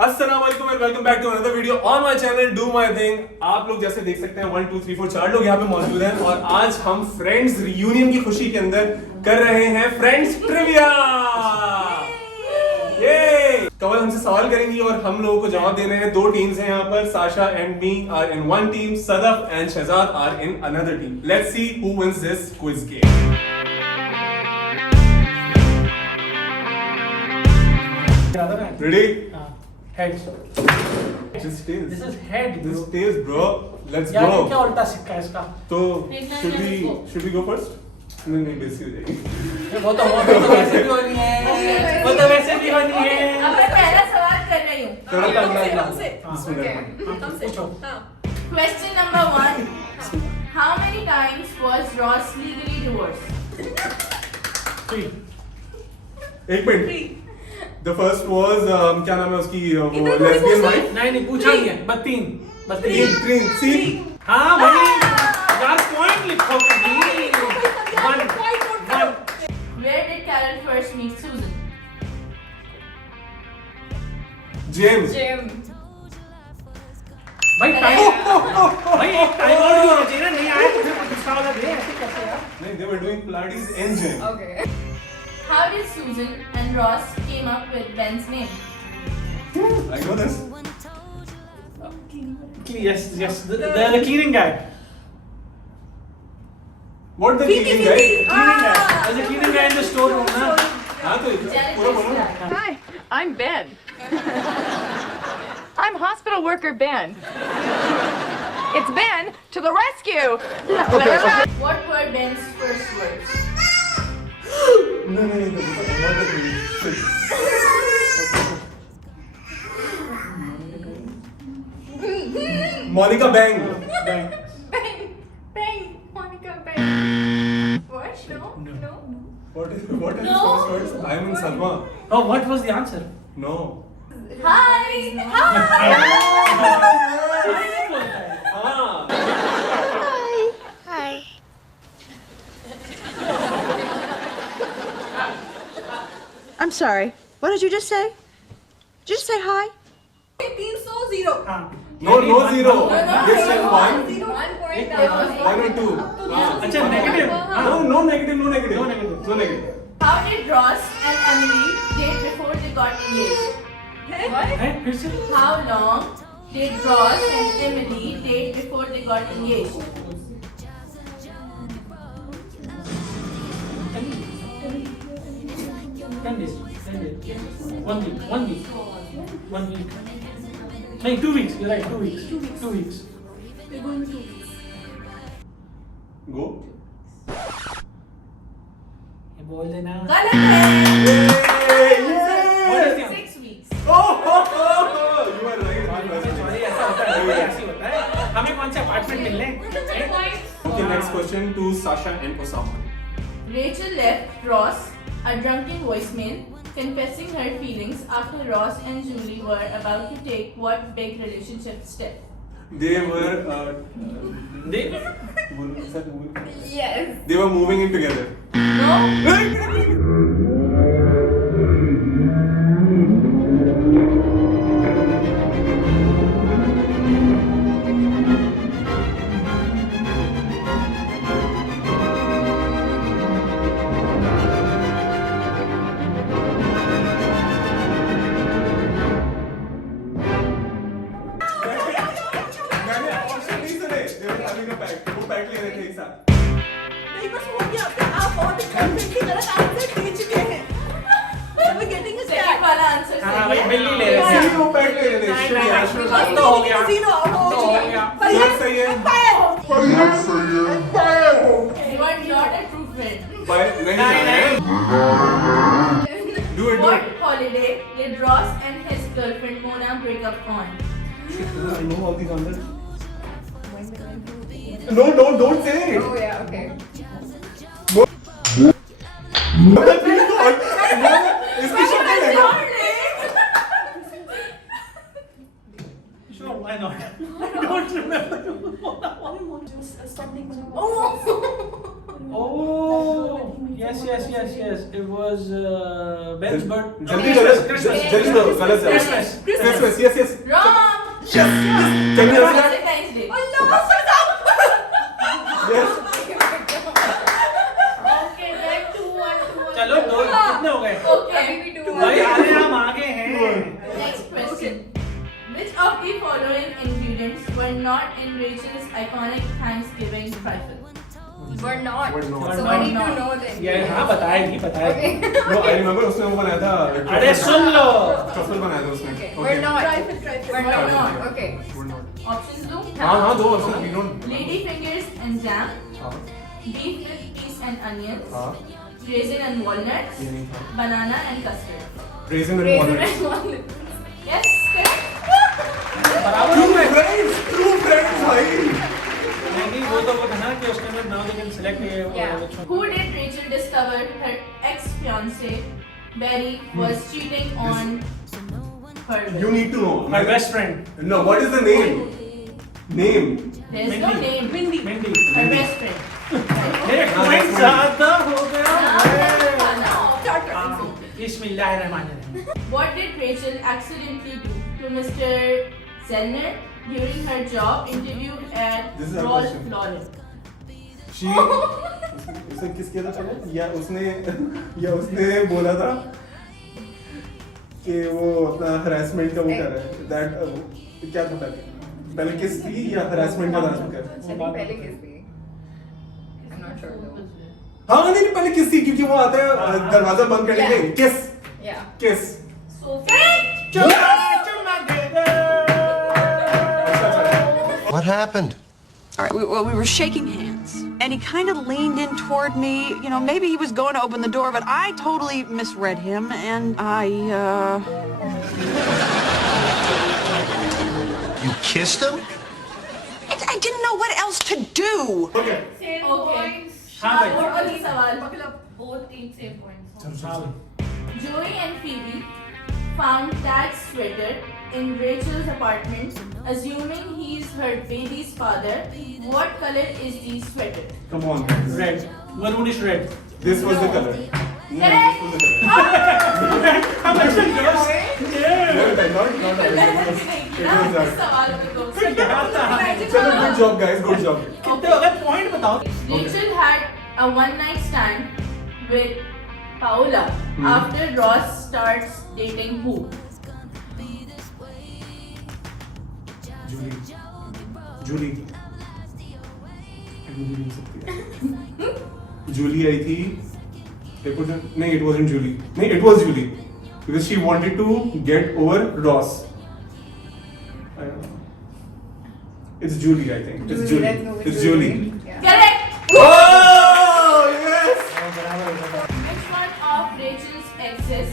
अस्सलाम वालेकुम and welcome back to another video on my channel do my thing. आप लोग जैसे देख सकते हैं 1 2 3 4 4 लोग यहाँ पे मौजूद हैं और आज हम फ्रेंड्स रियूनियन की खुशी के अंदर कर रहे हैं फ्रेंड्स ट्रिविया। ये कवल हमसे सवाल करेंगी और हम लोगों को जवाब देने हैं। दो टीम्स हैं यहाँ पर, Sasha and me are in one team, Sadaf and Shahzad are in another team. Let's see who wins this quiz game. Ready? Heads. Just tails. This is head. This is tails, bro. Let's यार go. क्या उल्टा सिक्का है इसका? तो should we go first? नहीं बेइज्जती हो जाएगी। वो तो वैसे भी होनी है। वो तो वैसे भी होनी है। अब मैं पहला सवाल कर रही हूँ। पूछो। Question number 1. How many times was Ross legally divorced? 3. एक मिनट। The first was क्या नाम है उसकी lesbian wife? नहीं पूछा ही है। बस 3. तीन सी। हाँ भाई यार पॉइंट लिखो कभी। 1. Where did Carol first meet Susan? James. भाई टाइम भाई एक टाइम आउट भी होना चाहिए ना, नहीं आया तो फिर दूसरा वाला दे। ऐसे कैसे यार? नहीं, they were doing Pilates in gym. Okay. How did Susan and Ross came up with Ben's name? I know this. Yes, the cleaning guy. What the cleaning guy? Cleaning guy. There's a cleaning guy in the storeroom ना. हाँ तो पूरा बोलो ना। Hi, I'm Ben. I'm hospital worker Ben. It's Ben to the rescue. What were Ben's first words? नहीं what the cleaning? Monica Bang. Bang, Monica Bang. What? No. What is his first words? I am in Salma. Oh, what was the answer? No. Hi. हाँ। I'm sorry. What did you just say? Did you just say hi? 0. हाँ. No zero. No. Yes, just one. 1 point. One or two. अच्छा negative. No negative. No negative. How did Ross and Emily date before they got engaged? What? हैं फिर से? How long did Ross and Emily date before they got engaged? 10 days. 1 week. 1 week. नहीं 2 weeks. You're right. 2 weeks. 2 weeks. Go. ये बोल देना. गलत है. What is the answer? 6 weeks. You are right. Sorry, ऐसा होता है. ऐसे होता है. हमें कौन से अपार्टमेंट मिलने? Okay, next question to Sasha and Osama. Rachel left Ross a drunken voicemail confessing her feelings after Ross and Julie were about to take what big relationship step? They were Yes. they were moving in together. No? मैंने option नहीं सुने। They were having a pact. वो pack ले रहे थे एक साथ। नहीं बस हो गया आप बहुत ही कॉन्फिडेंटली गलत आंसर दे चुके हैं we're getting a Second वाला answer हाँ सही भाई है. बिल्ली ले रहे सही वो पैक ले रहे थे। Shit यार। अब तो हो गया. जीरो आउट हो तो हो गया. Yes, सही है। You are not a true friend. नहीं। Do it. What holiday did Ross and his girlfriend Mona break up on? I know all these answers. No, don't say it. Oh yeah, okay. Please don't. इसकी शक्ल है ना। Sure, why not? I don't remember. stop being Oh. Oh, yes. yes. It was Ben's birthday. जल्दी Christmas. जल्दी दो गलत है Christmas. Christmas yes Wrong. can you answer that Valentine's Day. Allah, shut up. yes Okay, then 2-1. चलो दो कितने हो गए? Okay. भाई अरे हम आगे हैं. Next question. Which of the following ingredients were not in Rachel's iconic Thanksgiving trifle? We're not. We're not. So I need to know this. ये हाँ बताएगी. no I remember उसने वो बनाया था अरे सुन लो. ट्रफल बनाया था उसने Okay, we're not. Trifle. We're We're not. not. Okay. we're not Options do. हाँ दो option we don't Lady fingers and jam, हाँ beef with peas and onions, हाँ raisin and walnuts, ये नहीं था banana and custard. raisin and Raisin walnuts and walnuts. Yes, correct. बराबर हो गए. true friends भाई नहीं वो तो वो था ना कि उसने में now they can select ये Yeah. which one. Who did Rachel discover her ex-fiance Barry was cheating on her with? you need to know My best friend. no what is the name There's no name. Mindy. Her best friend. मेरे point ज़्यादा हो गया. Now, बिस्मिल्लाहिर्रहमानिर्रहीम. what did Rachel accidentally do to Mr. Zellner during her job interview at This is our Ralph question. Lauren? she उसने किस किया था पहले या उसने बोला था कि वो अपना harassment का वो कर रहा है that क्या था पहले किस थी या harassment का था कर I think पहले किस थी? I'm not sure though. हाँ नहीं पहले किस थी क्योंकि वो आता है दरवाजा बंद करने के किस Yeah. किस So correct. What happened? All right, we were shaking hands, and he kind of leaned in toward me. You know, maybe he was going to open the door, but I totally misread him, and You kissed him? I didn't know what else to do. okay Okay. हाँ भाई. और अगली सवाल. Both team same points. हाँ भाई. Joey and Phoebe found Tad's sweater in Rachel's apartment, assuming he's her baby's father. What color is the sweater? come on Red. Maroonish red. this was the color Correct. this was the color How much it goes? Yeah. not that सवाल में दो. चलो good job guys good job कितने हो गए? Point बताओ. Rachel had a one-night stand with Paola after Ross starts dating who? Jully Jully आई थी नहीं it wasn't Julie नहीं it was Julie because she wanted to get over Ross I don't know. It's Julie I think it's Julie let's go with it's Julie Correct. oh yes Which one of Rachel's exes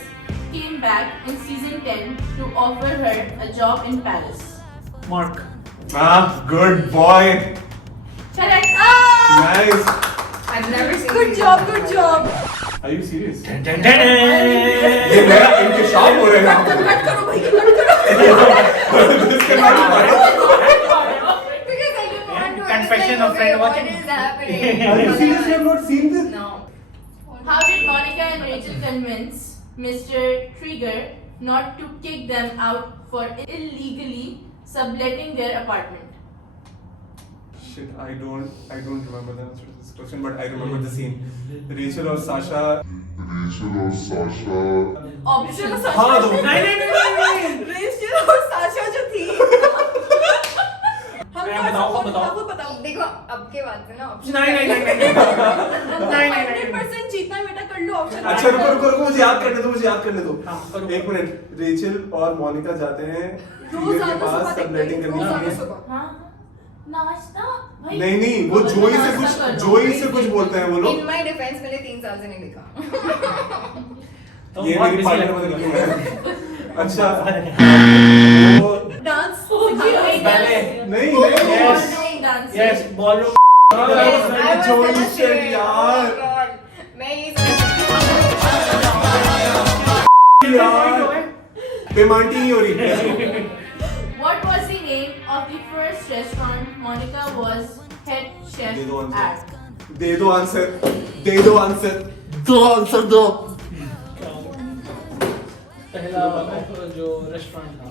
came back in season 10 to offer her a job in Paris? Mark. good boy Correct. nice I've never seen. Good job, good job. are you serious Dun, dun, dun, dun. ये मेरा इंकशाफ हो रहा है cut करो भाई, cut करो. Disconnect करो। Because I didn't want to. Confession of friend What watching. is happening? Are you serious? You have not seen this? No. How did Monica and Rachel convince Mr. Trigger not to kick them out for illegally subletting their apartment? Shit, I don't remember the answer to this question, but I remember the scene. Rachel और Sasha. Option हाँ दो. नहीं. Rachel और Sasha जो थी. मैं बताऊँ. आपको बताओ. देखो अब के बाद से ना option. नहीं. 100% जीतना है बेटा, कर लो ऑप्शन. अच्छा रुको मुझे याद करने दो हाँ, करो. एक मिनट रेचल और मोनिका जाते हैं रोजाना के पास सुबह सबलेटिंग करने के रोजाना लिए सुबह. हाँ नाश्ता भाई नहीं वो जोई से कुछ बोलते हैं वो In लोग my defense मैंने 3 साल से नहीं देखा. तो ये बहुत मेरी busy पार्टनर लगती बन है. गई है अच्छा वो डांस. पहले. नहीं Yes. Dance Yes. Ballroom. Yes, I was जोई gonna से say, यार oh God. मैं ये यार पेमांटी नहीं हो रही What was the name of the first restaurant Monica was head chef दे दो at? आंसर दे दो आंसर पहला जो रेस्टोरेंट था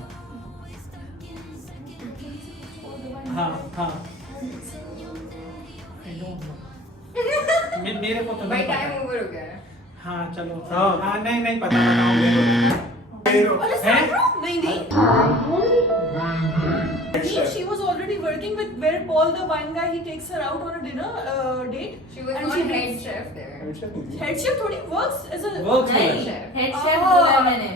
हाँ हाँ मेरे को तो भाई नहीं टाइम पता ओवर हो गया है। हाँ चलो हाँ। हाँ नहीं पता बताओ मेरे को हैं नहीं she was already working with where Paul the wine guy, he takes her out on a dinner date. She was and not she head brings- chef there. Head chef थोड़ी works as a वर्क नहीं chef. Head chef Oh. बोला मैंने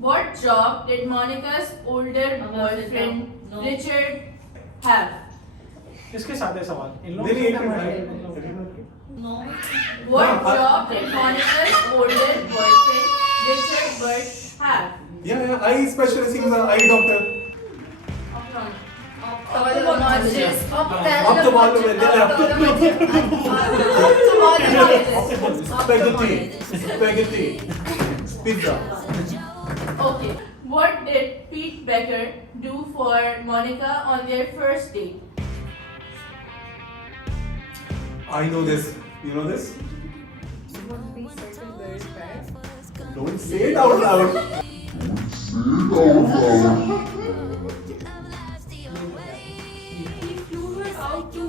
What job did Monica's older boyfriend Richard have? किसके साथ है सवाल इन लोगों नहीं, से एक करना है? What job did Monica's older boyfriend Richard Burt have? Yeah, eye specialist, he was an eye doctor. Ophthalmologist. Spaghetti. Pizza. Okay. What did Pete Becker do for Monica on their first date? I know this. You know this? Don't say it out loud. he flew her out to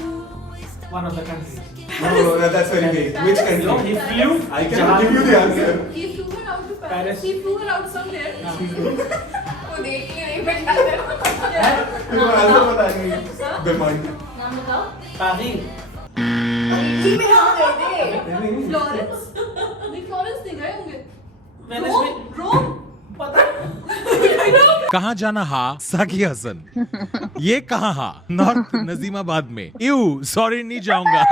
One of the countries. No, that's very vague. Which No, he country? flew. I cannot give you the answer. he flew her out to Paris. Paris. He flew her out somewhere. वो देखने नहीं बैठा था। मेरे को answer पता नहीं. Bemani. नाम बताओ. Paris. जी में हाँ गए थे। Florence. नहीं Florence नहीं गए होंगे. Venice में Rome. पता कहाँ जाना हा साकी हसन ये कहाँ हा नॉर्थ नजीमाबाद में यू सॉरी नहीं जाऊंगा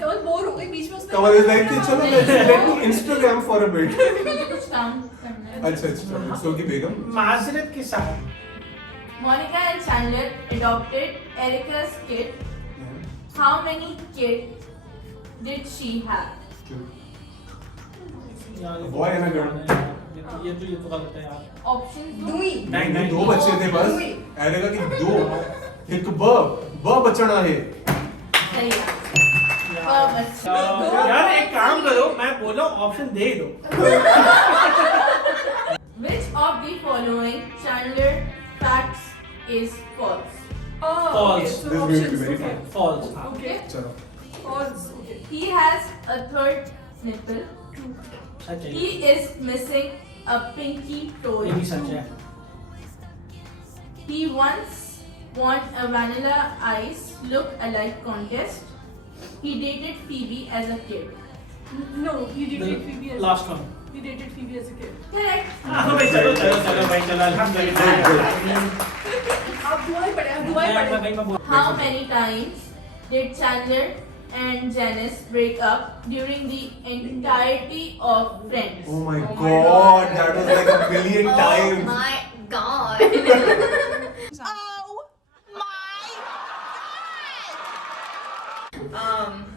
कमल बोर हो गई बीच में उसने. Kamal is like, चलो let me Instagram for a bit. मुझे कुछ काम करना है. अच्छा. So की बेगम. माजरत के साथ Monica and Chandler adopted Erica's kid. How many kids did she have? यार, ये Boy and a girl. ये तो गलत है यार Options दो. दुई। नहीं, दो बच्चे थे बस. एरेगा की दो. एक ब बचना है. सही है. अच्छा. यार एक काम करो मैं बोला ऑप्शन दे दो Which of the following Chandler facts is false? Oh, okay. False. So This is going to be options. very Okay. False Okay. चलो. False. Okay. He has a third nipple. सच है He is missing a pinky toe. ये भी सच है He once won a vanilla ice look-alike contest. He dated Phoebe as a kid. No, he dated Phoebe as last one he dated Phoebe as a kid. Correct. हाँ भाई चलो भाई चलो अल्हम्दुलिल्लाह आप दुआएं पढ़े, आप दुआएं पढ़े. How many times did Chandler and Janice break up during the entirety of Friends? Oh my God, that was like a billion Oh times. my god.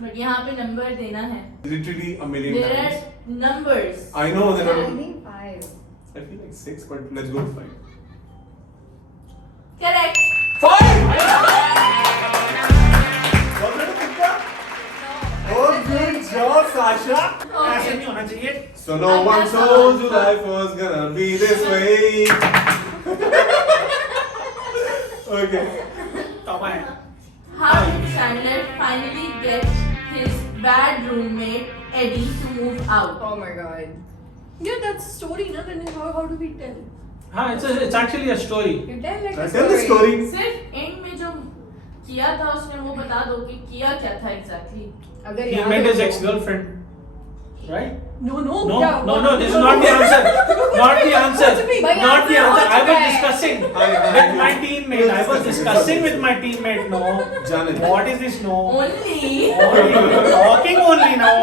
But यहाँ पे number देना है. Literally a million There times. are numbers. I know that I I'm. think 5. I feel like 6, but let's go with 5. Correct. 5! Oh, good job, Sasha. ऐसे नहीं होना चाहिए So no one told you life was gonna be this way. Okay. तोबा है How did Chandler finally get his bad roommate Eddie to move out? Oh my god. Yeah, that's a story, na? Then how do we tell? हाँ it's actually a story You tell like a Tell the story. सिर्फ and में जो किया था उसने वो बता दो कि किया क्या था exactly. अगर he याद met हो his तो- ex-girlfriend right No, no क्या? this is not the answer not the answer भाई, not the answer answer I हो was चुका है. discussing with my teammate I was discussing with my teammate no जाने दे. what is this no Only. talking only no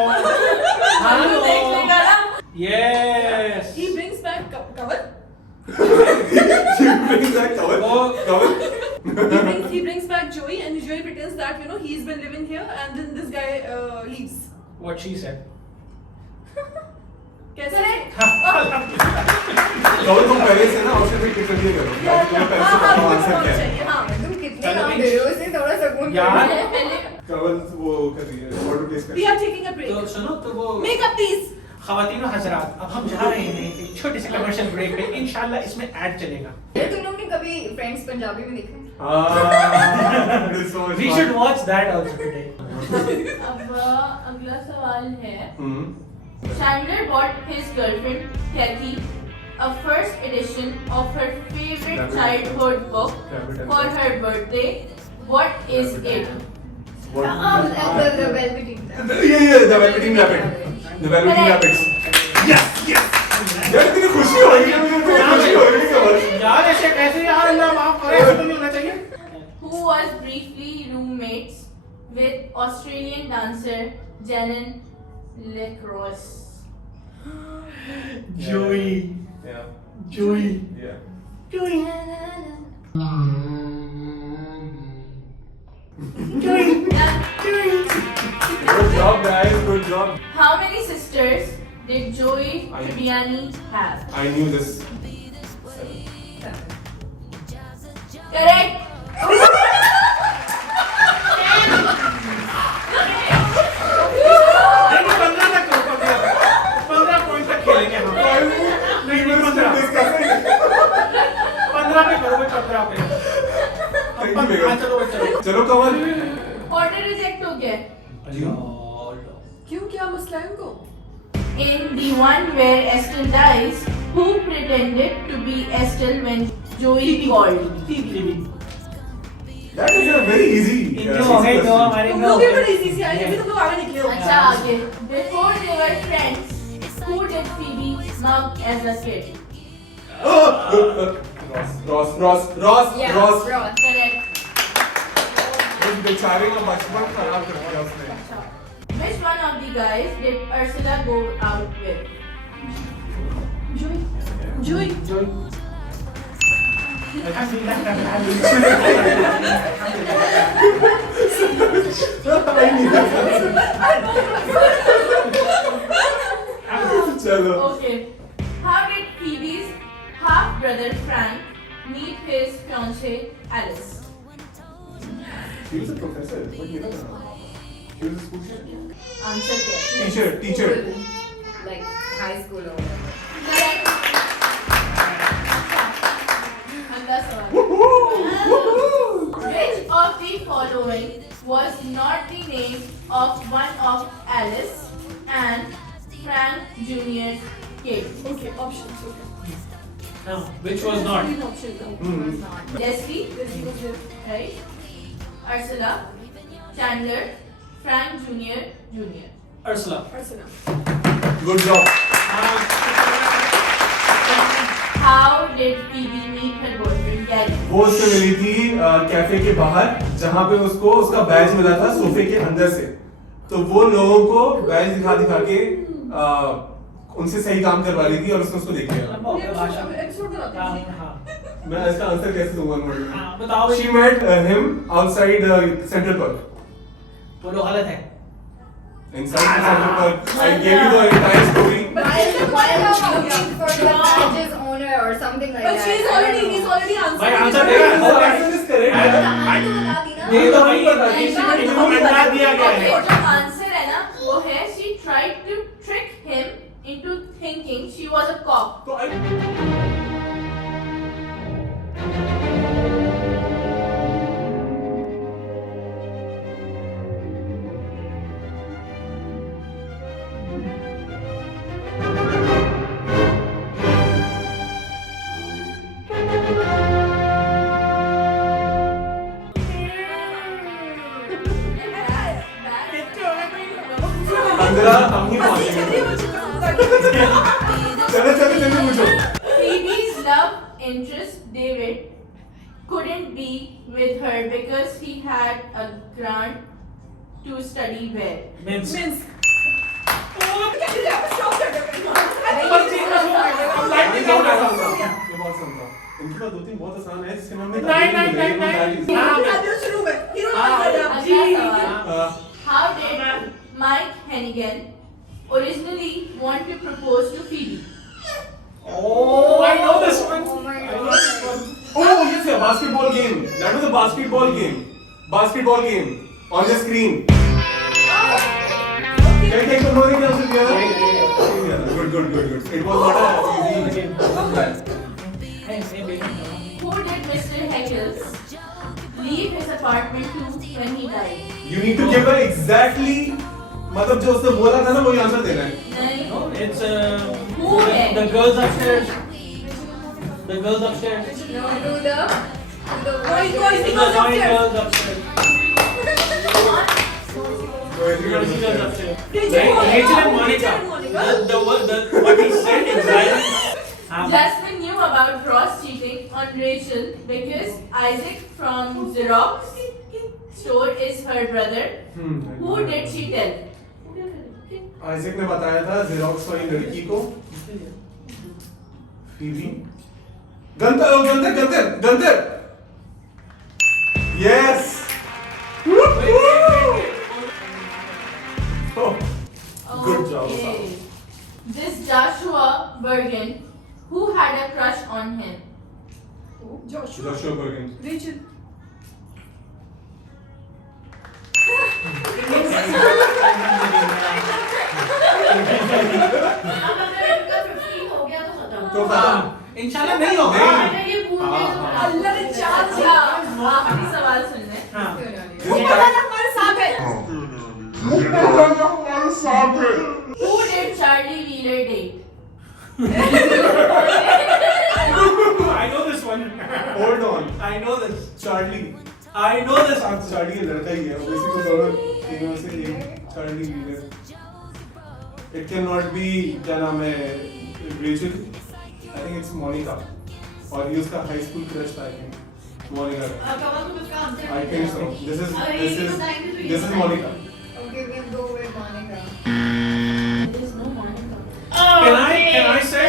हम लोग देख लेगा ना. yes He brings back cover. Bring that cover. Oh. Cover. He brings back Joey, and Joey pretends that he's been living here, and then this guy leaves. what she said कैसे? Cover तुम पहले से ना option में टिक कर दिया करो. तुम्हें पहले से पता आंसर क्या है. चाहिए, हाँ. तुम कितनी चलो काम दे रहे हो इसे थोड़ा सुकून यार कवल वो कर रही है ऑटो टेस्ट कर We are taking a break. तो सुनो तो वो Makeup please. खवातीनो हजरात, अब हम जा रहे हैं एक छोटे से कमर्शियल ब्रेक पे, इंशाल्लाह इसमें ऐड चलेगा। तुम लोग ने कभी फ्रेंड्स पंजाबी में देखा? हाँ it is so much We fun. should watch that also today. अब अगला सवाल है Chandler bought his girlfriend Kathy a first edition of her favorite Rabbit. childhood book Rabbit. for her birthday. What is it? What? The Velveteen. Yeah, the Velveteen Rabbit. The Velveteen Rabbits. Yes, yes. यार इतनी खुशी हो रही है मुझे, इतनी खुशी हो रही है कवल। यार ऐसे कैसे यार, अल्लाह माफ करे, ऐसा तो नहीं होना चाहिए। Who was briefly roommates with Australian dancer Janan Lacrosse? Joey, Yeah. Joey, Yeah. Joey, Good job, guys. Good job. How many sisters did Joey I- Tribbiani have? I knew this. Correct. नहीं 15 तक करो, 15 point तक खेलेंगे हम। नहीं 15 पे करो, 15 पे। Thank you, हाँ, चलो चलो। चलो कवल। Order reject हो गया. क्यों क्या मसला है उनको? In the one where Estelle dies, who pretended to be Estelle when Joey called? That is a very easy. इनको है जो हमारे तुम लोग भी बड़े इजी से आए हैं, अभी तुम लोग आगे निकले हो। अच्छा आगे. Before they were friends, who did Phoebe snub as a kid? Ross. Correct. उस बेचारे का बचपन खराब कर दिया उसने। Which one of the guys did Ursula go out with? Joey. चलो। Okay. How did Phoebe's half brother Frank meet his fiancée Alice? He was a professor. What do you know? He was a school teacher. Answer Teacher. Like high school or whatever. Correct. अगला सवाल. Which of the following was not the name of one of Alice and Frank Jr.'s kids? Okay, options. Okay. No, which was not? Three options. Leslie, Leslie was there. right? Ursula, Chandler, Frank Jr. Jr. Ursula. Ursula. Good job. How did Phoebe meet her boyfriend Gary? वो उससे मिली थी cafe के बाहर, जहाँ पे उसको उसका बैज मिला था सोफे के अंदर से। तो वो लोगों को बैज दिखा के उनसे सही काम करवा रही थी और उसने उसको देख लिया। एपिसोड बनाते हैं। हाँ, मैं इसका आंसर कैसे दूंगा वर्ड में? हाँ, बताओ। She met him outside Central Park. बोलो गलत है। Inside the Central Park. I gave you the entire story. looking for the badge's owner or something like But that. he's already answered. भाई answer देगा। The answer is correct. कहानी तो बता दी ना। ये तो भाई इनको अंदाज दिया गया है। Okay, जो आंसर है ना वो है she tried to trick him into thinking she was a cop. तो I पंद्रह हम ही पहुंचेंगे। चलो पूछो। Phoebe's love interest David couldn't be with her because he had a grant to study where? Minsk. Minsk. इनके पास दो तीन बहुत आसान है जिसके नाम में नहीं। अगला सवाल. How did Mike Hannigan originally want to propose to Phoebe? Oh, I know this one. Oh my I god. know this one. Oh, yes, a basketball game. That was a basketball game. basketball game on the screen. Can you know the answer together? Good. It was not an easy. Hey, baby. Who did Mr. Heckles leave his apartment to when he died? You need to give her exactly. मतलब जो उसने बोला था ना वही answer देना है. नहीं. No, it's Who है? the girls upstairs. The girls upstairs. No, to the The girls upstairs. Girls upstairs. Rachel and Monica. What he said exactly. Jasmine knew about Ross cheating on Rachel because Isaac from Xerox store is her brother. Who did she tell? Isaac ने बताया था xerox वाली लड़की को. Phoebe. गंदर. Yes. Oh, good job. Okay. This Joshua Bergen, who had a crush on him? Joshua Bergen. Rachel. तो खत्म. इंशाल्लाह नहीं होगा. अल्लाह ने चार अच्छा, आखिरी सवाल सुनने. हाँ. वो पता ना हमारे साथ है. Who did Charlie Wheeler date? I know this one. Hold on. I know this. Charlie. I know this answer. Charlie लड़का ही है. वैसे तो दोनों तीनों से एक Charlie wheeler. It cannot be क्या नाम है Rachel. I think it's Monica. और ये उसका high school crush था I think. Monica. I think so. This is Monica. Okay, we'll go with Monica. There is no Monica. Can I say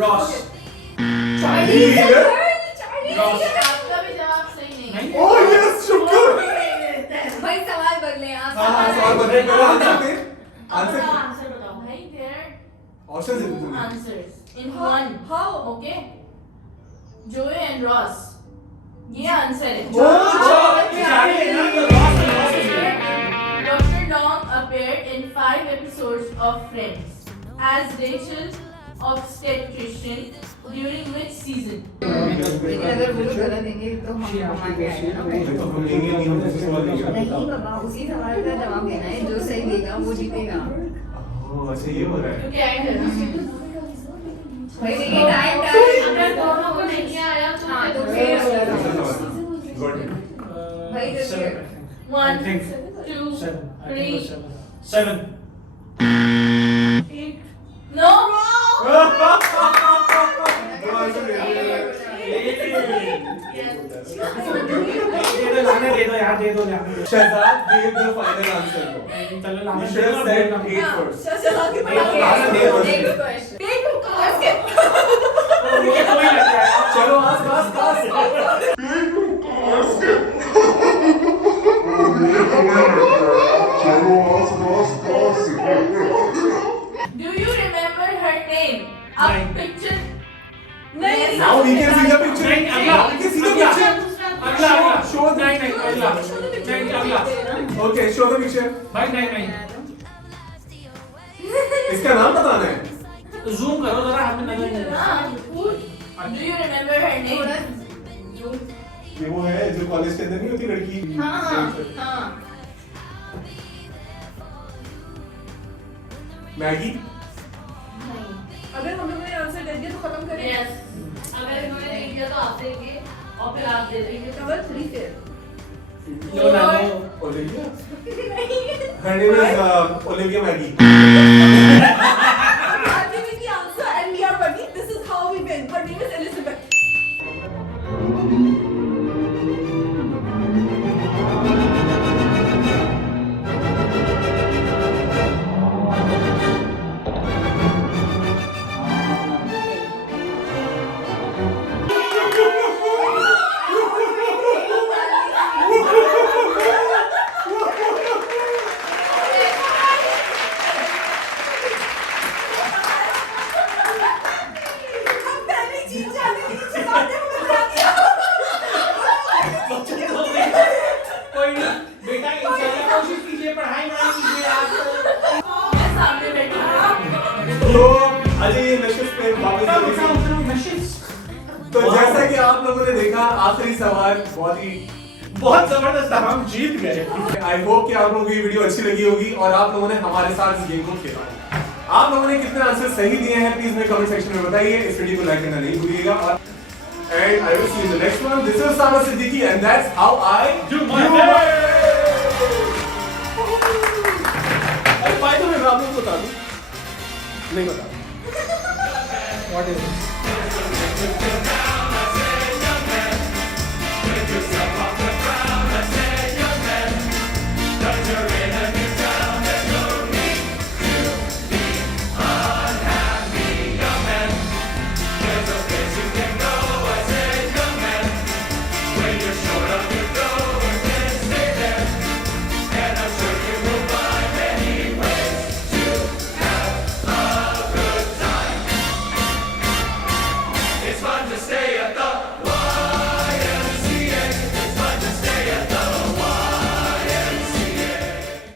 Ross? Charlie Wheeler. Ross. आपका भी जवाब सही नहीं. Oh yes, शुक्र. भाई सवाल बदले आप. हाँ सवाल बदले करो आंसर दे. Answer answer. बताओ भाई. There are Options they two दो. answers in one. How? Okay. Joey and Ross. ये आंसर है. Dr. Long appeared in 5 episodes of Friends as Rachel obstetrician during which season? लेकिन अगर वो लोग गलत देंगे तो हम हमारे आएगा ना. तो हम लेंगे नहीं हम दूसरे सवाल लेंगे. नहीं बाबा, उसी सवाल का जवाब देना है. जो सही देगा वो जीतेगा. ओह अच्छा ये हो रहा है. क्योंकि ऐड है ना. भाई देखिए टाइम अगर दोनों को नहीं आया तो हाँ, तो फिर दूसरा सवाल. Good. भाई देखिए. 1 I think 2 7. I think 3 it was 7. 8 No. दो आंसर दे दिए. दे दो यार. Shahzad gave the final answer. चलो You should have said 8 first. Shahzad के पता Okay. Take the question. चलो आस. Do you remember her name? अब नहीं. picture नहीं. Now we can see the picture. नहीं, अगला. We can see the picture. अगला. Show the नहीं अगला. नहीं अगला. Okay, show the picture. भाई नहीं. इसका नाम बताना है. Zoom करो जरा हमें नजर नहीं आ रहा. Who? Do you remember her name? ये वो है जो कॉलेज के अंदर नहीं होती लड़की. हाँ. मैगी. अगर हम लोगों ने आंसर दे दिया तो खत्म करें. Yes. अगर इन्होंने नहीं दिया तो आप देंगे और फिर आप दे देंगे. Cover 3 फिर. Leonardo. Olivia. Her name is Olivia Maggie. Giving the answer and we are winning. This is how we win. Her name is Elizabeth. बेटा इंशाल्लाह कोशिश कीजिए, पढ़ाई कीजिए आप। मैं सामने बैठी हूँ। तो अली नशिश पे वापस तो जैसा कि आप लोगों ने देखा आखिरी सवाल बहुत जबरदस्त था, हम जीत गए। आई होप कि आप लोगों को ये वीडियो अच्छी लगी होगी और आप लोगों ने हमारे साथ इस गेम को खेला। आप लोगों ने कितने आंसर सही दिए हैं प्लीज मेरे कमेंट सेक्शन में बताइए। इस वीडियो को लाइक करना नहीं भूलिएगा और and I will see you in the next one. This is Sagar Siddiqui and that's how I do my thing. अरे बाय द वे मैं आप लोगों को बता दूं नहीं बता